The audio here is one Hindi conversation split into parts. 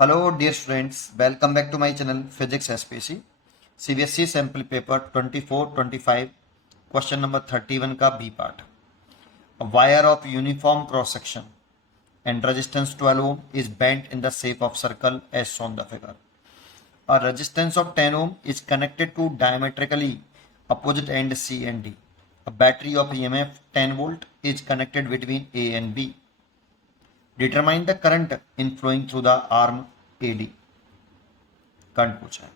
Hello dear students, welcome back to my channel Physics SPC CBSE sample paper 24-25 question number 31 का B part. A wire of uniform cross section and resistance 12 ohm is bent in the shape of circle as shown the figure. A resistance of 10 ohm is connected to diametrically opposite end C and D. A battery of EMF 10 volt is connected between A and B. Determine the current in flowing through the arm AD. Current पूछा है.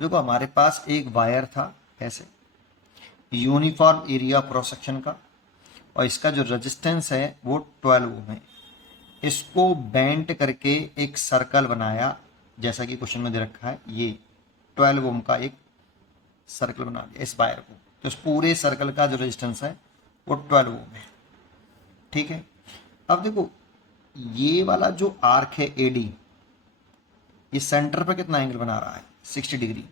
देखो हमारे पास एक वायर था ऐसे यूनिफॉर्म एरिया क्रॉस सेक्शन का और इसका जो रेजिस्टेंस है वो 12 ओम है. इसको बेंट करके एक सर्कल बनाया जैसा कि क्वेश्चन में दे रखा है. ये 12 ओम का एक सर्कल बना दिया इस वायर को. तो इस पूरे सर्कल का जो रेजिस्टेंस है वो 12 ओम है. ठीक है. अब देखो ये वाला जो आर्क है एडी, ये सेंटर पर कितना एंगल बना रहा है 60 डिग्री.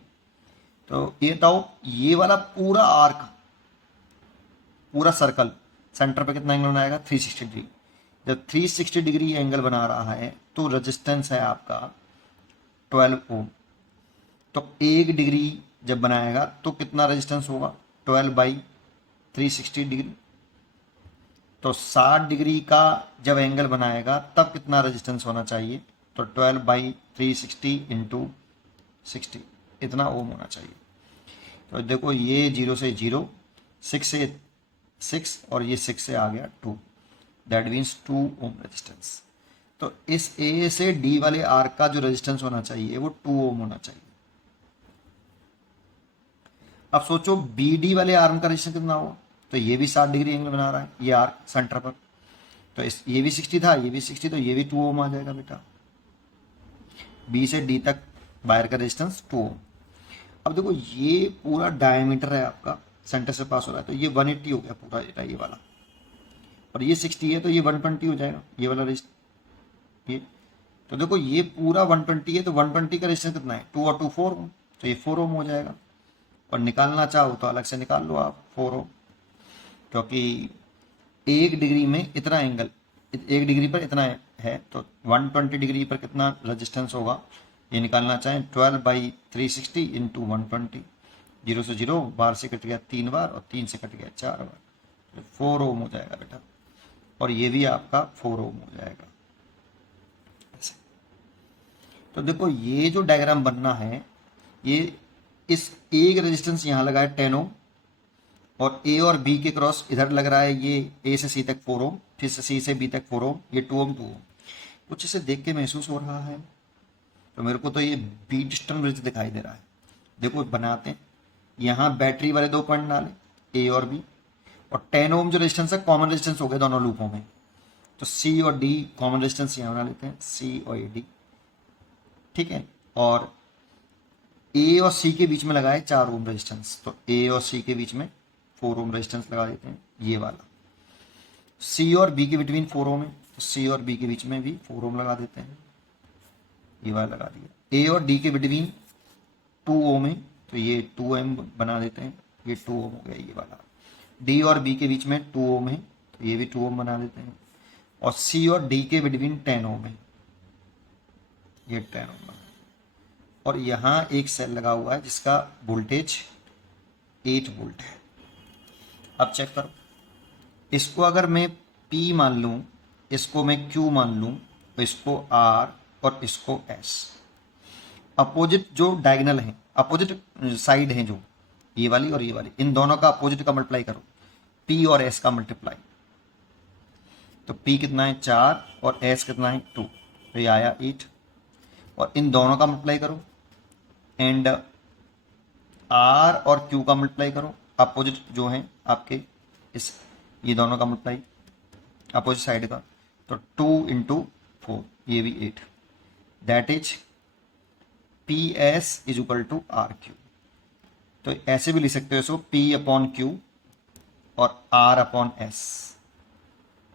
तो ये बताओ ये वाला पूरा आर्क पूरा सर्कल सेंटर पर कितना एंगल बनाएगा 360 डिग्री. जब 360 डिग्री एंगल बना रहा है तो रेजिस्टेंस है आपका 12 ओम. तो 1 डिग्री जब बनाएगा तो कितना रेजिस्टेंस होगा 12 बाई 360 डिग्री. तो 60 डिग्री का जब एंगल बनाएगा तब कितना रेजिस्टेंस होना चाहिए. तो 12 बाई 360 इंटू 60 इतना ओम होना चाहिए. तो देखो ये 0 से 0, 6 से 6 और ये 6 से आ गया 2. That means 2 ohm resistance. तो इस ए से डी वाले आर्क का जो रेजिस्टेंस होना चाहिए वो 2 ओम होना चाहिए. अब सोचो बी डी वाले आर्म का रेजिस्टेंस कितना होगा. तो ये भी 60 डिग्री एंगल बना रहा है ये आर्क सेंटर पर. तो इस ये भी 60 था ये भी 60, तो ये भी 2 ओम आ जाएगा बेटा. बी से डी तक वायर का रेजिस्टेंस 2 ओम. अब देखो ये पूरा डायमीटर है आपका सेंटर से पास हो रहा है. तो ये 180 हो गया पूरा ये वाला. और ये 60 है तो ये 120 हो जाएगा ये वाला रेजिस्टेंस ये. तो देखो ये पूरा 120 है तो 120 का रेजिस्टेंस कितना है 2 और 2 4 ओम. तो ये 4 ओम हो जाएगा. और निकालना चाहो तो अलग से निकाल लो आप 4 ओम. क्योंकि 1 डिग्री में इतना एंगल 1 डिग्री पर इतना है तो 120 डिग्री पर कितना रेजिस्टेंस होगा ये निकालना चाहें 12 बाई 360 इंटू 120. 0 से 0 बार से कट गया 3 बार और 3 से कट गया 4 बार. तो 4 ओम हो जाएगा बेटा. और ये भी आपका 4 ओम हो जाएगा ऐसे. तो देखो ये जो डायग्राम बनना है ये इस एक रेजिस्टेंस यहाँ लगा है 10 ओम और ए और बी के क्रॉस इधर लग रहा है ये ए से सी तक 4 ओम, फिर से सी से बी तक 4 ओम, ये 2 ओम 2 ओम. कुछ इसे देख के महसूस हो रहा है. तो मेरे को तो ये बी डिस्टर्न ब्रिज दिखाई दे रहा है. देखो बनाते हैं. यहाँ बैटरी वाले 2 पॉइंट डाले ए और बी. और 10 ओम जो रेजिस्टेंस है कॉमन रेजिस्टेंस हो गया दोनों लूपों में. तो सी और डी कॉमन रेजिस्टेंस यहाँ बना लेते हैं सी और डी. ठीक है. और ए और सी के बीच में लगाए 4 ओम रेजिस्टेंस. तो ए और सी के बीच में 4 ओम रेजिस्टेंस लगा देते हैं ये वाला. सी और बी के बिटवीन 4 ओम है तो सी और बी के बीच में भी 4 ओम लगा देते हैं ये वाला लगा दिया. ए और डी के बिटवीन 2 ओम है तो ये 2 ओम बना देते हैं ये 2 ओम हो गया ये वाला. डी और बी के बीच में 2 ओम है तो ये भी 2 ओम बना देते हैं. और सी और डी के बिटवीन 10 ओम है ये 10 ओम बना. और यहाँ एक सेल लगा हुआ है जिसका वोल्टेज 8 वोल्ट है. अब चेक करो इसको अगर मैं P मान लूं, इसको मैं Q मान लूं, तो इसको R और इसको S. अपोजिट जो डायगोनल है अपोजिट साइड है जो ये वाली और ये वाली इन दोनों का अपोजिट का मल्टीप्लाई करो P और S का मल्टीप्लाई. तो P कितना है 4 और S कितना है 2 तो ये आया 8. और इन दोनों का मल्टीप्लाई करो एंड R और Q का मल्टीप्लाई करो अपोजिट जो है आपके इस ये दोनों का मल्टीप्लाई अपोजिट साइड का. तो 2 इंटू 4 ये भी 8. That is P S is equal to R Q. तो ऐसे भी लिख सकते हो इसको P अपॉन क्यू और R अपॉन S.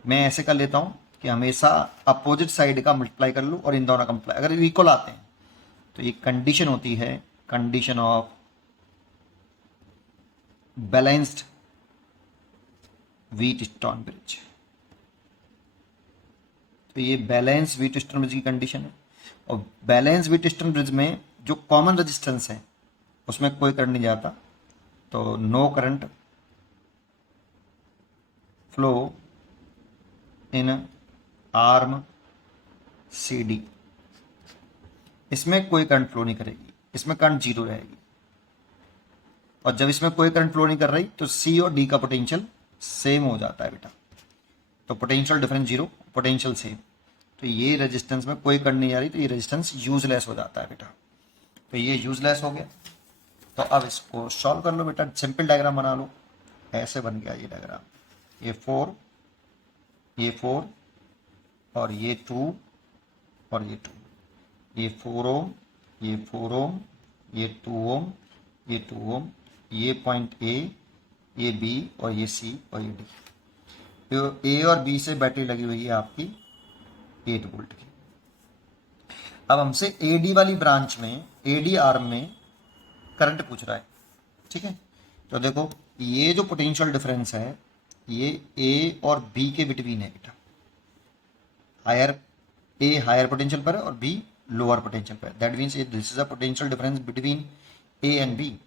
मैं ऐसे कर लेता हूं कि हमेशा अपोजिट साइड का मल्टीप्लाई कर लूं और इन दोनों का मल्टीप्लाई अगर इक्वल आते हैं तो ये कंडीशन होती है condition of balanced Wheatstone bridge. तो ये बैलेंस व्हीटस्टोन ब्रिज की कंडीशन है. और बैलेंस व्हीटस्टोन ब्रिज में जो कॉमन रेजिस्टेंस है उसमें कोई करंट नहीं जाता, तो no current flow in arm C D, इसमें कोई करंट फ्लो नहीं करेगी, इसमें करंट जीरो रहेगी। और जब इसमें कोई करंट फ्लो नहीं कर रही तो सी और डी का पोटेंशियल सेम हो जाता है बेटा, तो potential difference zero, potential same. तो ये रेजिस्टेंस में कोई करंट नहीं आ रही, तो ये रेजिस्टेंस यूजलेस हो जाता है बेटा, तो ये यूजलेस हो गया। तो अब इसको सॉल्व कर लो बेटा, सिंपल डायग्राम बना लो। ऐसे बन गया ये डायग्राम, ये 4, ये 4 और ये 2 और ये 2, ये 4 ओम, ये 4 ओम, ये 2 ओम, ये 2 ओम, ये पॉइंट ए, ये बी और ये सी और ये डी। तो ए और बी से बैटरी लगी हुई है आपकी 8 वोल्ट की। अब हमसे एडी वाली ब्रांच में, एडी आर्म में करंट पूछ रहा है, ठीक है। तो देखो ये जो पोटेंशियल डिफरेंस है ये ए और बी के बिटवीन है बेटा, ए हायर पोटेंशियल पर है और बी लोअर पोटेंशियल पर है, that means this is a potential difference between A and B.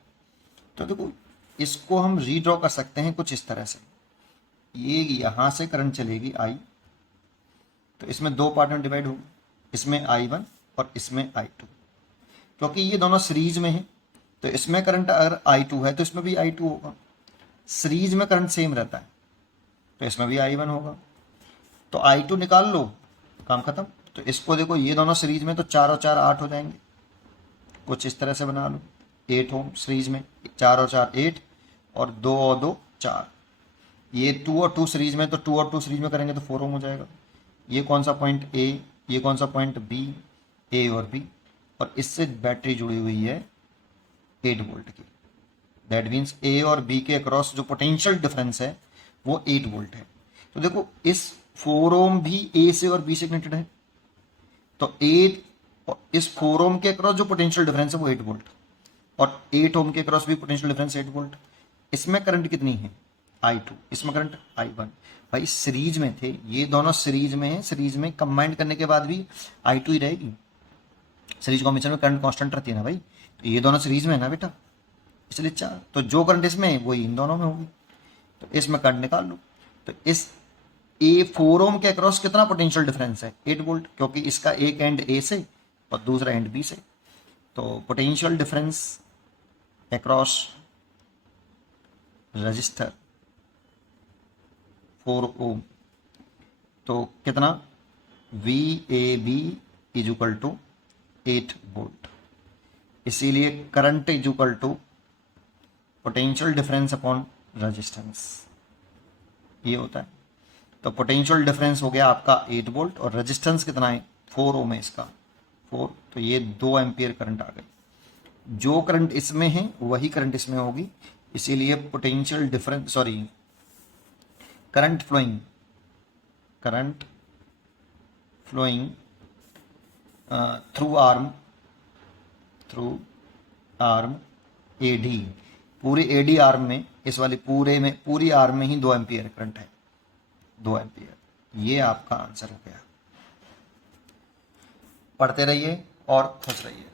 तो देखो इसको हम रीड्रॉ कर सकते हैं कुछ इस तरह से, ये यहां से करंट चलेगी आई, तो इसमें दो पार्ट में डिवाइड होगी, इसमें I1 और इसमें I2, क्योंकि ये दोनों सीरीज में है तो इसमें करंट अगर I2 है तो इसमें भी I2 होगा, सीरीज में करंट सेम रहता है तो इसमें भी I1 होगा। तो I2 निकाल लो, काम खत्म। तो इसको देखो ये दोनों सीरीज में तो 4 और 4 8 हो जाएंगे, कुछ इस तरह से बना लो, 8 ओम सीरीज में, 4 और 4 8 और 2 और 2 4। ये 2 और 2 सीरीज में, तो 2 और 2 सीरीज में करेंगे तो 4 ओम हो जाएगा। ये कौन सा पॉइंट ए, ये कौन सा पॉइंट बी, ए और बी, और इससे बैटरी जुड़ी हुई है 8 वोल्ट की, दैट मीन्स ए और बी के अक्रॉस जो पोटेंशियल डिफरेंस है वो 8 वोल्ट है। तो देखो इस 4 ओम भी ए से और बी से कनेक्टेड है, तो 8 इस 4 ओम के अक्रॉस जो पोटेंशियल डिफरेंस है वो 8 वोल्ट, और 8 ओम के अक्रॉस भी पोटेंशियल डिफरेंस 8 वोल्ट। इसमें करंट कितनी है I2, इसमें करंट I1। भाई सीरीज में थे, ये दोनों सीरीज में है, सीरीज में कंबाइंड करने के बाद भी I2 ही रहेगी, सीरीज कॉम्बिनेशन में करंट कांस्टेंट रहती है ना भाई, तो ये दोनों सीरीज में है ना बेटा, इसलिए 4, तो जो करंट इसमें है वही इन दोनों में होगी, तो इसमें करंट निकाल लो। तो इस ए 4 ओम के अक्रॉस कितना पोटेंशियल डिफरेंस है 8 वोल्ट, क्योंकि इसका एक एंड ए से और दूसरा एंड बी से, तो potential difference across resistor 4 ohm, तो कितना VAB is equal to 8 volt. इसीलिए current is equal to potential difference upon resistance, ये होता है। तो पोटेंशियल डिफरेंस हो गया आपका 8 वोल्ट और रेजिस्टेंस कितना है 4 ओम है इसका 4, तो ये 2 एम्पियर करंट आ गई। जो करंट इसमें है वही करंट इसमें होगी, इसीलिए potential difference current flowing through arm AD, पूरे AD आर्म में, इस वाली पूरी आर्म में ही 2 एम्पियर करंट है, 2 एम्पियर। ये आपका आंसर हो गया। पढ़ते रहिए और खुश रहिए।